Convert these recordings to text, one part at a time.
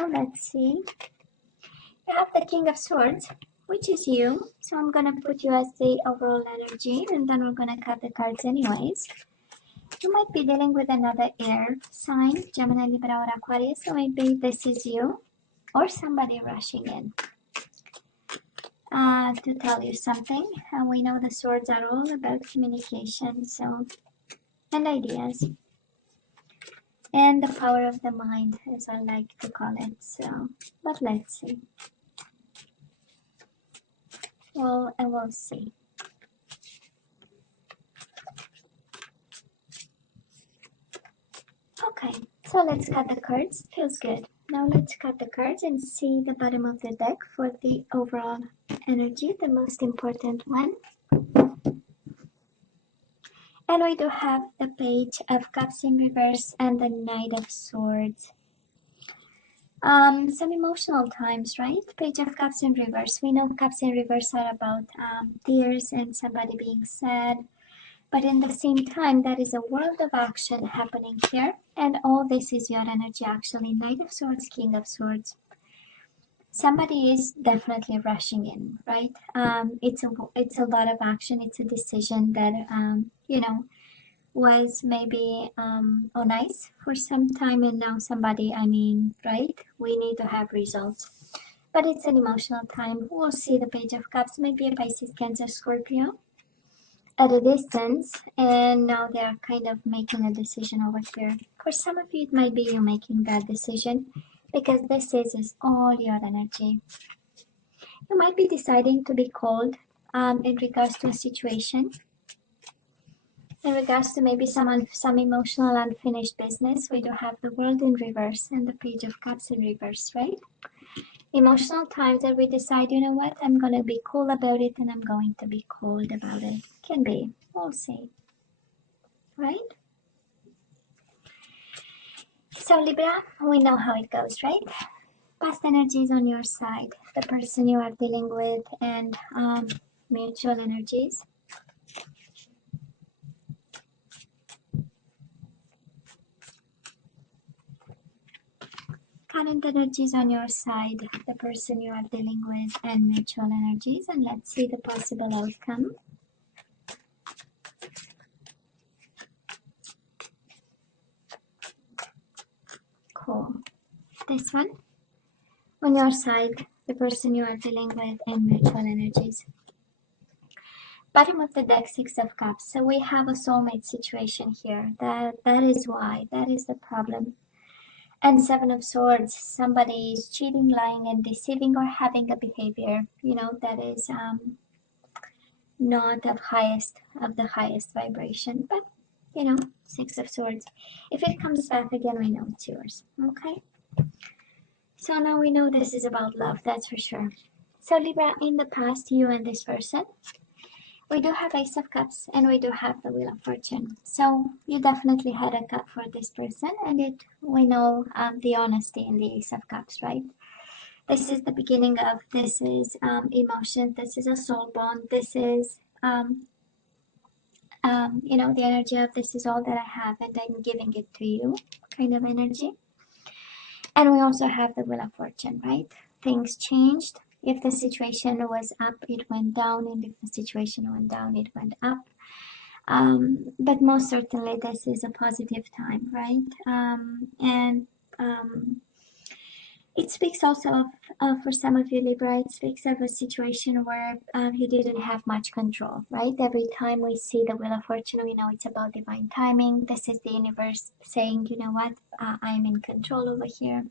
So let's see. You have the King of Swords, which is you. So I'm gonna put you as the overall energy, and then we're gonna cut the cards anyways. You might be dealing with another air sign, Gemini, Libra, or Aquarius. So maybe this is you or somebody rushing in to tell you something. And we know the swords are all about communication, so, and ideas, and the power of the mind, as I like to call it. So, but let's see. Well, I will see. Okay, so let's cut the cards. Feels good. Now let's cut the cards and see the bottom of the deck for the overall energy, the most important one. And we do have the Page of Cups in reverse and the Knight of Swords. Some emotional times, right? Page of Cups in reverse. We know Cups in reverse are about tears and somebody being sad. But in the same time, there is a world of action happening here. And all this is your energy actually. Knight of Swords, King of Swords. Somebody is definitely rushing in, right? It's a lot of action. It's a decision that, you know, was maybe on ice for some time, and now somebody, I mean, right? We need to have results. But it's an emotional time. We'll see the Page of Cups. Maybe a Pisces, Cancer, Scorpio at a distance, and now they're kind of making a decision over here. For some of you, it might be you making that decision, because this is all your energy. You might be deciding to be cold in regards to a situation, in regards to maybe some emotional unfinished business. We do have the World in reverse and the Page of Cups in reverse, right? Emotional times that we decide, you know what, I'm going to be cool about it and I'm going to be cold about it. Can be. We'll see. Right? So Libra, we know how it goes, right? Past energies on your side, the person you are dealing with, and mutual energies. Current energies on your side, the person you are dealing with, and mutual energies. And let's see the possible outcome. Cool. This one. On your side, the person you are dealing with, and mutual energies. Bottom of the deck, Six of Cups. So we have a soulmate situation here. That is why. That is the problem. And Seven of Swords. Somebody is cheating, lying, and deceiving, or having a behavior, you know, that is not of the highest vibration. But, you know, Six of Swords. If it comes back again, we know it's yours. Okay? So now we know this is about love, that's for sure. So Libra, in the past, you and this person, we do have Ace of Cups and we do have the Wheel of Fortune. So you definitely had a cup for this person, and we know the honesty in the Ace of Cups, right? This is the beginning of, this is emotion, this is a soul bond, this is, you know, the energy of this is all that I have and I'm giving it to you kind of energy. And we also have the Wheel of Fortune, right? Things changed. If the situation was up, it went down. And if the situation went down, it went up. But most certainly, this is a positive time, right? It speaks also of, for some of you, Libra, it speaks of a situation where you didn't have much control, right? Every time we see the Wheel of Fortune, we know it's about divine timing. This is the universe saying, you know what, I'm in control over here.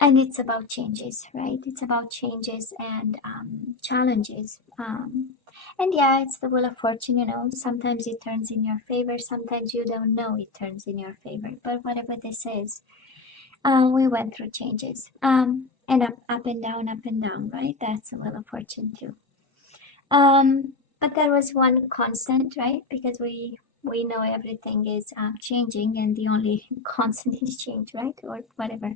And it's about changes, right? It's about changes and challenges. And yeah, it's the Wheel of Fortune, you know. Sometimes it turns in your favor. Sometimes you don't know it turns in your favor. But whatever this is, we went through changes. And up and down, right? That's the Wheel of Fortune too. But there was one constant, right? Because we know everything is changing, and the only constant is change, right? Or whatever.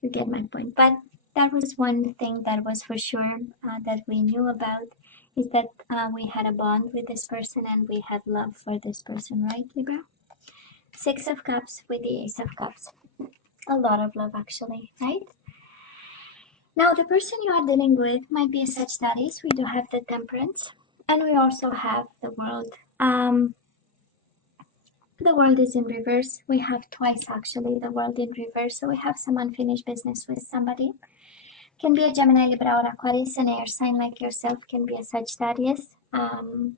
You get my point. But that was one thing that was for sure that we knew about, is that we had a bond with this person and we had love for this person, right, Libra? Six of Cups with the Ace of Cups. A lot of love, actually, right? Now, the person you are dealing with might be a Sagittarius. We do have the Temperance, and we also have the World. The World is in reverse. We have twice, actually, the World in reverse. So we have some unfinished business with somebody. Can be a Gemini, Libra, or Aquarius, an air sign like yourself. Can be a Sagittarius. And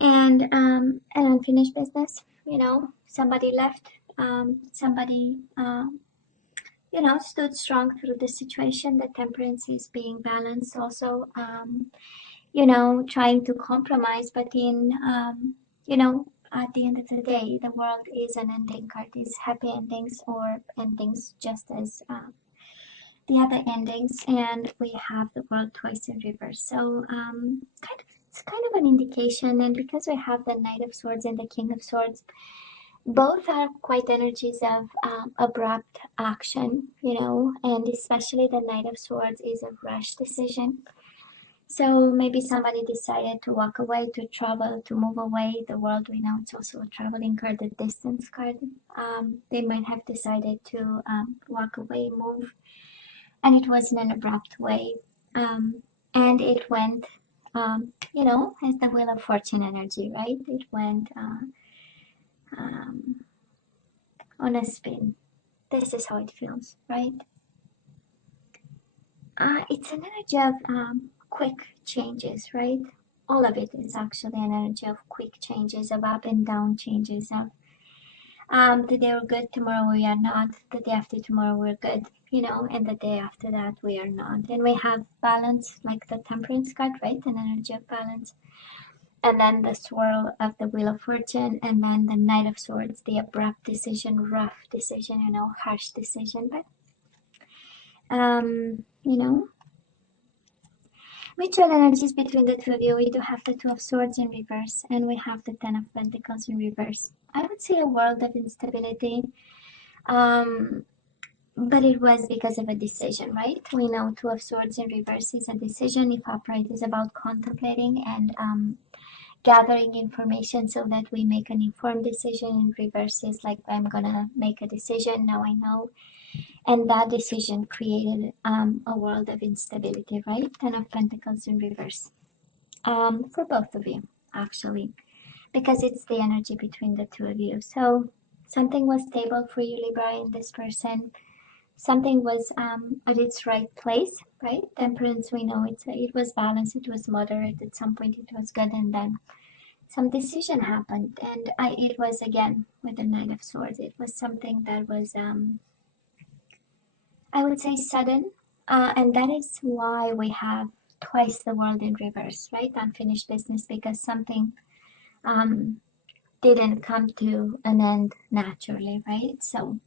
an unfinished business. You know, somebody left. Somebody stood strong through the situation. The Temperance is being balanced also, trying to compromise, but at the end of the day, the World is an ending card, is happy endings or endings just as the other endings, and we have the World twice in reverse. So it's kind of an indication, and because we have the Knight of Swords and the King of Swords, both are quite energies of abrupt action, and especially the Knight of Swords is a rash decision. So maybe somebody decided to walk away, to travel, to move away. The World, we know it's also a traveling card, a distance card. They might have decided to walk away, move, and it was in an abrupt way. And it went, as the Wheel of Fortune energy, right? It went on a spin. This is how it feels, right? It's an energy of quick changes, right? All of it is actually an energy of quick changes, of up and down changes, of today we're good, tomorrow we are not, the day after tomorrow we're good, and the day after that we are not. And we have balance, like the Temperance card, right? An energy of balance. And then the swirl of the Wheel of Fortune, and then the Knight of Swords, the abrupt decision, rough decision, harsh decision, but mutual energies between the two of you. We do have the Two of Swords in reverse, and we have the Ten of Pentacles in reverse. I would say a world of instability, but it was because of a decision, right? We know Two of Swords in reverse is a decision. If upright is about contemplating and gathering information so that we make an informed decision. In reverse is like, I'm gonna make a decision, now I know. And that decision created a world of instability, right? Ten of Pentacles in reverse. For both of you, actually, because it's the energy between the two of you. So something was stable for you, Libra, in this person. Something was at its right place, right? Temperance, we know it was balanced, it was moderate. At some point it was good, and then some decision happened. And it was, again, with the Knight of Swords, it was something that was I would say sudden, and that is why we have twice the World in reverse, right? Unfinished business, because something didn't come to an end naturally, right? So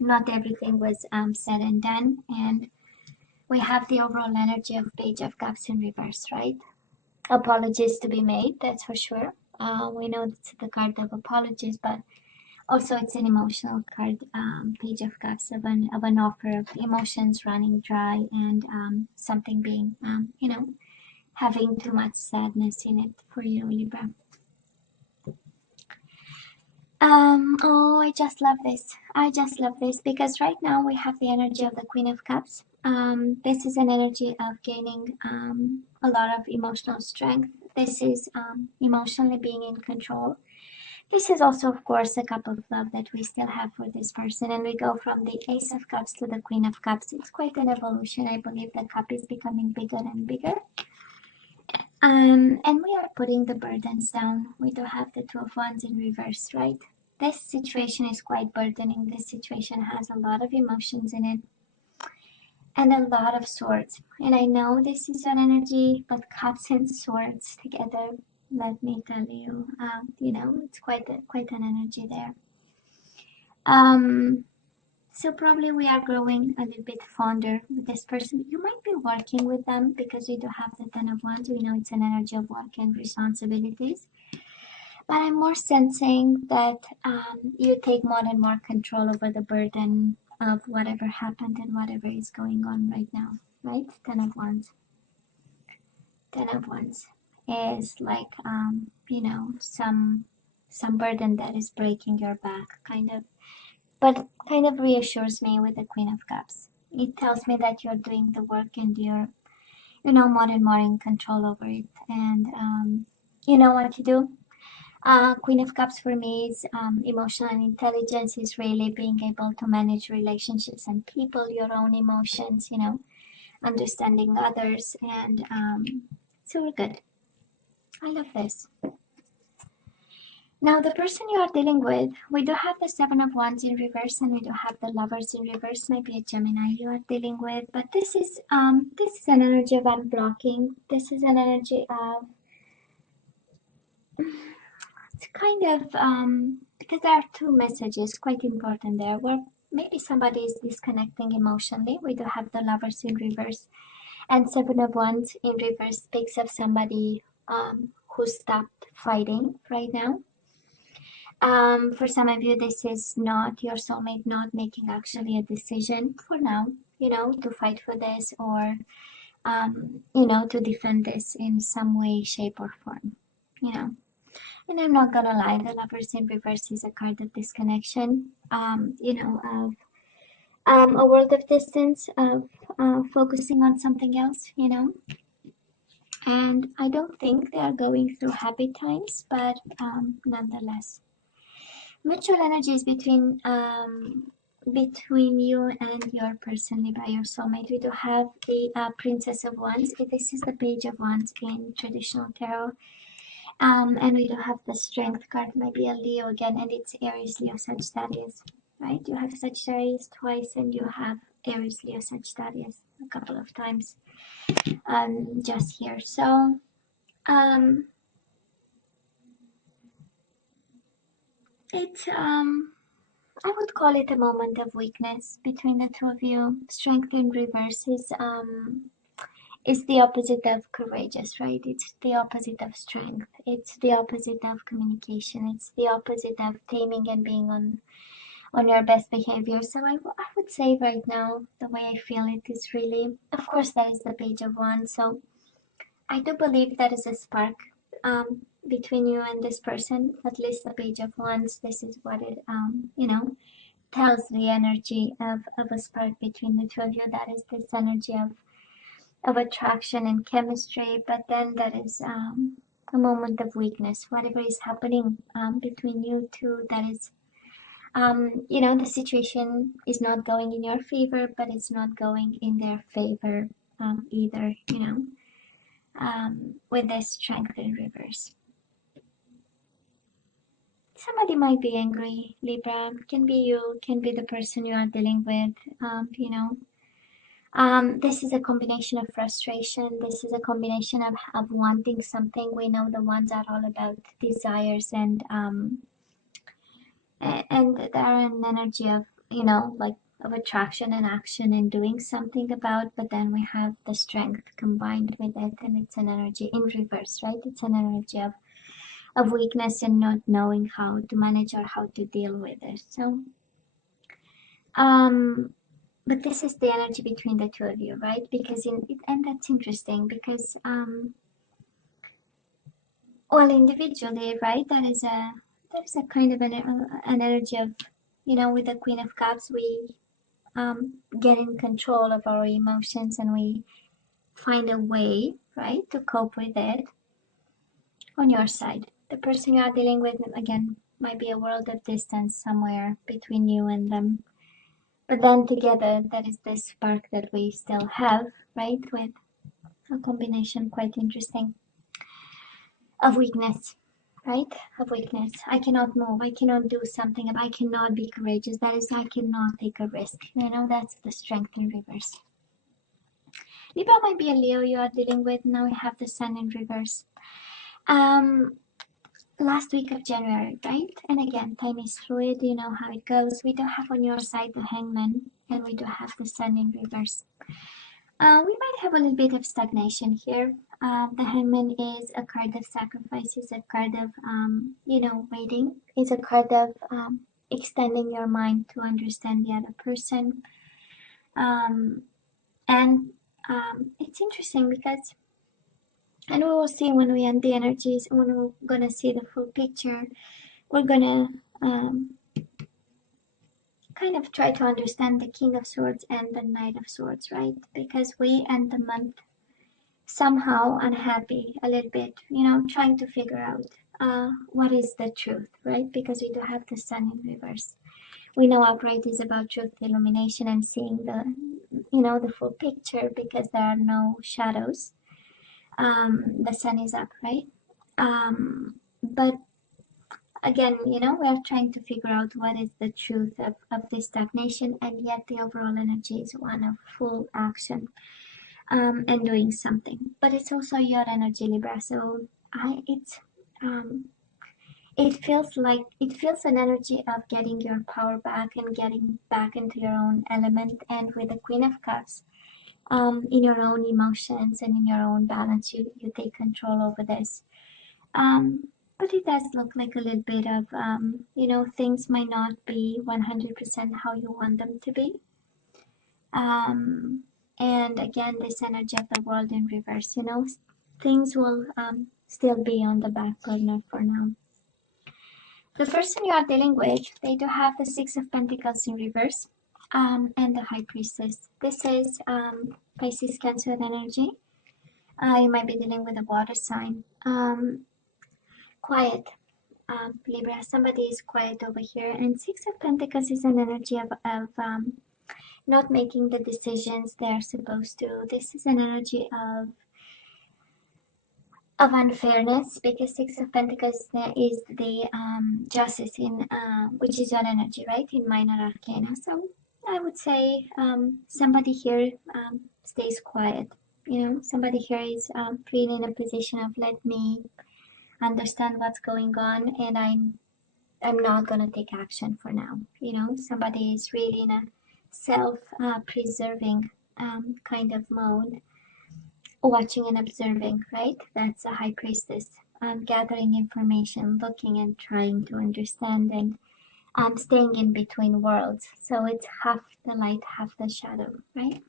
not everything was said and done, and we have the overall energy of Page of Cups in reverse, right? Apologies to be made, that's for sure. We know it's the card of apologies, but also it's an emotional card, Page of Cups, of an offer of emotions running dry, and something being, having too much sadness in it for you, Libra. Oh, I just love this. I just love this because right now we have the energy of the Queen of Cups. This is an energy of gaining a lot of emotional strength. This is emotionally being in control. This is also, of course, a cup of love that we still have for this person. And we go from the Ace of Cups to the Queen of Cups. It's quite an evolution. I believe the cup is becoming bigger and bigger. And we are putting the burdens down. We do have the Two of Wands in reverse, right? This situation is quite burdening. This situation has a lot of emotions in it and a lot of swords. And I know this is an energy, but cups and swords together, let me tell you, it's quite an energy there. So probably we are growing a little bit fonder with this person. You might be working with them because you do have the Ten of Wands. We know it's an energy of work and responsibilities. But I'm more sensing that you take more and more control over the burden of whatever happened and whatever is going on right now, right? Ten of Wands. Ten of Wands is like, some burden that is breaking your back, kind of. but kind of reassures me with the Queen of Cups. It tells me that you're doing the work and you're, more and more in control over it. And you know what to do. Queen of Cups for me is emotional intelligence, is really being able to manage relationships and people, your own emotions, understanding others, and so we're good. I love this. Now, the person you are dealing with, we do have the Seven of Wands in reverse, and we do have the Lovers in reverse. Maybe a Gemini you are dealing with, but this is an energy of unblocking. This is an energy of, it's kind of because there are two messages quite important there, where maybe somebody is disconnecting emotionally. We do have the Lovers in reverse, and Seven of Wands in reverse speaks of somebody who stopped fighting right now. For some of you, this is not your soulmate not making actually a decision for now, to fight for this, or, to defend this in some way, shape, or form, And I'm not gonna lie, the Lovers in reverse is a card of disconnection, of a world of distance, of focusing on something else, And I don't think they are going through happy times, but nonetheless. Mutual energies between you and your person, Libra, your soulmate. We do have the Princess of Wands. This is the Page of Wands in traditional tarot. And we do have the Strength card, maybe a Leo again, and it's Aries, Leo, Sagittarius, right? You have Sagittarius twice, and you have Aries, Leo, Sagittarius a couple of times just here. So it's I would call it a moment of weakness between the two of you. Strength in reverse is the opposite of courageous, right? It's the opposite of strength. It's the opposite of communication. It's the opposite of taming and being on your best behavior. So I would say right now, the way I feel it is really, of course, that is the Page of Wands. So I do believe that is a spark between you and this person. At least the Page of Wands, this is what it, tells the energy of a spark between the two of you. That is this energy of attraction and chemistry, but then that is a moment of weakness. Whatever is happening between you two, that is, the situation is not going in your favor, but it's not going in their favor either, with this Strength in reverse. Somebody might be angry, Libra. Can be you, can be the person you are dealing with, this is a combination of frustration. This is a combination of wanting something. We know the ones are all about desires, and there are an energy of, of attraction and action and doing something about, but then we have the Strength combined with it, and it's an energy in reverse, right? It's an energy of weakness and not knowing how to manage or how to deal with it. So but this is the energy between the two of you, right? Because and that's interesting because well, individually, right, that is a kind of an energy of, with the Queen of Cups, we get in control of our emotions and we find a way, right, to cope with it. On your side, the person you are dealing with, again, might be a world of distance somewhere between you and them. But then together, that is this spark that we still have, right? With a combination quite interesting of weakness, right? Of weakness. I cannot move. I cannot do something. I cannot be courageous. That is, I cannot take a risk. That's the Strength in reverse. Libra might be a Leo you are dealing with. Now we have the Sun in reverse. Last week of January, right? And again, time is fluid, you know how it goes. We do have on your side the Hangman, and we do have the Sun in reverse. We might have a little bit of stagnation here. The Hangman is a card of sacrifice, is a card of, waiting. It's a card of extending your mind to understand the other person. It's interesting because, and we will see when we end the energies, when we're gonna see the full picture, we're gonna kind of try to understand the King of Swords and the Knight of Swords, right? Because we end the month somehow unhappy a little bit, you know, trying to figure out what is the truth, right? Because we do have the Sun in reverse. We know upright is about truth, illumination, and seeing the, you know, the full picture because there are no shadows. The Sun is upright. But again, you know, we are trying to figure out what is the truth of this stagnation, and yet the overall energy is one of full action and doing something. But it's also your energy, Libra. So it feels an energy of getting your power back and getting back into your own element. And with the Queen of Cups, in your own emotions and in your own balance, you take control over this. But it does look like a little bit of, you know, things might not be 100% how you want them to be. And again, this energy of the World in reverse, you know, things will still be on the back burner for now. The person you are dealing with, they do have the Six of Pentacles in reverse and the High Priestess. This is Pisces, Cancer energy. You might be dealing with a water sign. Quiet. Libra, somebody is quiet over here. And Six of Pentacles is an energy of not making the decisions they're supposed to. This is an energy of unfairness, because Six of Pentacles is the justice in which is your energy, right, in minor arcana. So I would say somebody here stays quiet. You know, somebody here is really in a position of, let me understand what's going on, and I'm not gonna take action for now. You know, somebody is really in a self-preserving kind of mode, watching and observing, right? That's a High Priestess. Gathering information, looking and trying to understand, and staying in between worlds. So it's half the light, half the shadow, right?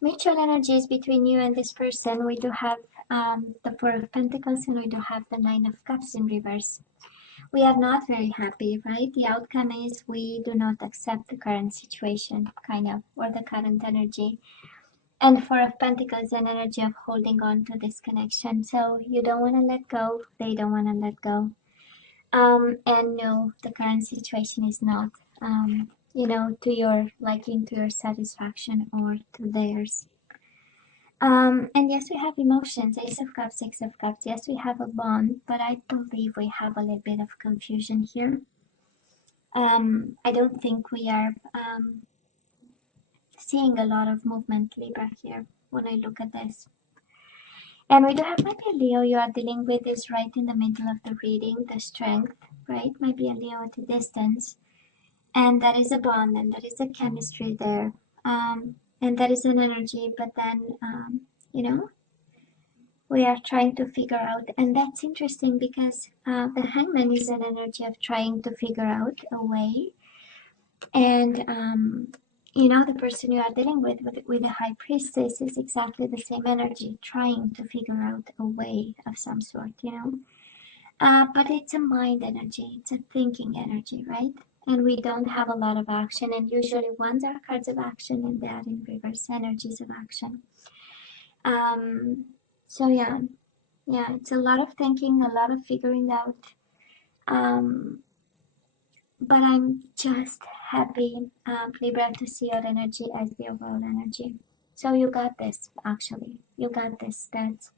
Mutual energies between you and this person. We do have the Four of Pentacles, and we do have the Nine of Cups in reverse. We are not very happy, right? The outcome is we do not accept the current situation, kind of, or the current energy. And Four of Pentacles, an energy of holding on to this connection. So you don't want to let go, they don't want to let go. And no, the current situation is not, you know, to your liking, to your satisfaction, or to theirs. And yes, we have emotions, Ace of Cups, Six of Cups. Yes, we have a bond, but I believe we have a little bit of confusion here. I don't think we are seeing a lot of movement, Libra, here when I look at this. And we do have maybe a Leo you are dealing with is right in the middle of the reading, the Strength, right? Maybe a Leo at a distance. And that is a bond, and that is a chemistry there. And that is an energy, but then, you know, we are trying to figure out. And that's interesting because the Hangman is an energy of trying to figure out a way. And, you know, the person you are dealing with the High Priestess is exactly the same energy, trying to figure out a way of some sort, you know. But it's a mind energy, it's a thinking energy, right? And we don't have a lot of action, and usually ones are cards of action, and they are in reverse energies of action. So yeah, it's a lot of thinking, a lot of figuring out. But I'm just happy, Libra, to see your energy as the overall energy. So you got this, actually. You got this. That's,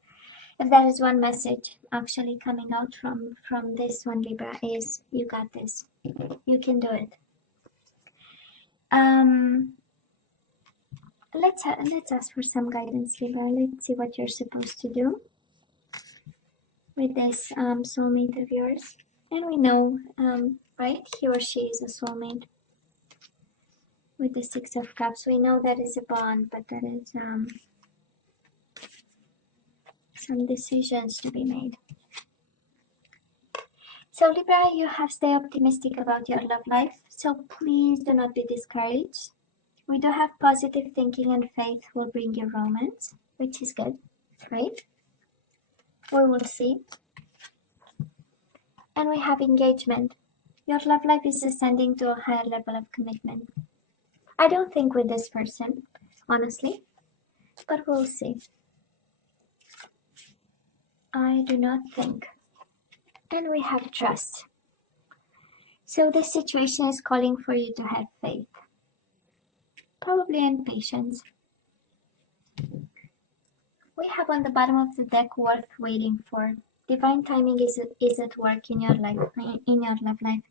if there is one message actually coming out from this one, Libra, is you got this. You can do it. Let's ask for some guidance, Libra. Let's see what you're supposed to do with this soulmate of yours. And we know, right, he or she is a soulmate. With the Six of Cups, we know that is a bond, but that is some decisions to be made. So Libra, you have stay optimistic about your love life, so please do not be discouraged. We do have positive thinking, and faith will bring you romance, which is good, right? We will see. And we have engagement. Your love life is ascending to a higher level of commitment. I don't think with this person, honestly, but we'll see. I do not think. And we have trust. So this situation is calling for you to have faith. Probably in patience. We have on the bottom of the deck worth waiting for. Divine timing is at work in your life, in your love life.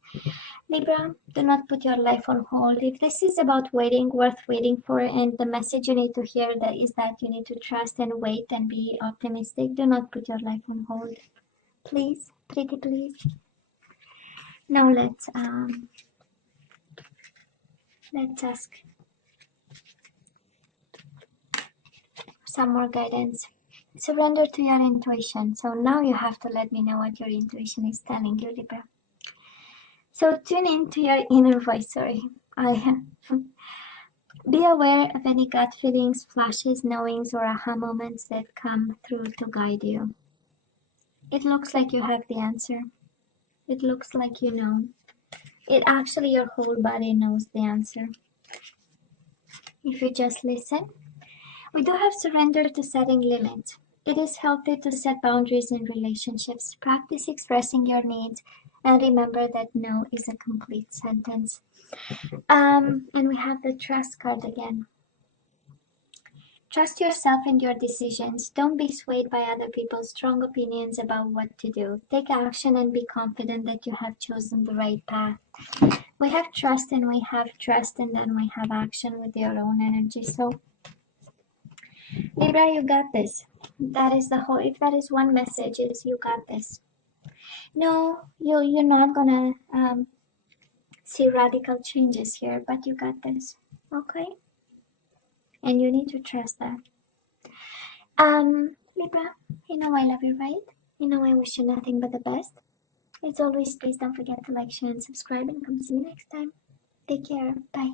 Libra, do not put your life on hold. If this is about waiting, worth waiting for, and the message you need to hear is that you need to trust and wait and be optimistic, do not put your life on hold. Please, pretty please. Now let's ask some more guidance. Surrender to your intuition. So now you have to let me know what your intuition is telling you, Libra. So tune into your inner voice, sorry. Be aware of any gut feelings, flashes, knowings, or aha moments that come through to guide you. It looks like you have the answer. It looks like you know. It actually, your whole body knows the answer. If you just listen. We do have surrender to setting limits. It is healthy to set boundaries in relationships. Practice expressing your needs and remember that no is a complete sentence. And we have the trust card again. Trust yourself and your decisions. Don't be swayed by other people's strong opinions about what to do. Take action and be confident that you have chosen the right path. We have trust and we have trust, and then we have action with your own energy. So Libra, you got this. That is the whole, if that is one message, is you got this. No, you're not gonna see radical changes here, but you got this. Okay? And you need to trust that. Libra, you know I love you, right? You know I wish you nothing but the best. As always, please don't forget to like, share, and subscribe, and come see me next time. Take care. Bye.